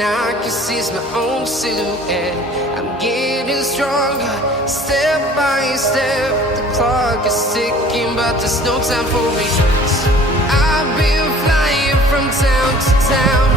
and I can see my own silhouette. I'm getting stronger, step by step. The clock is ticking, but there's no time for regrets. I've been flying from town to town,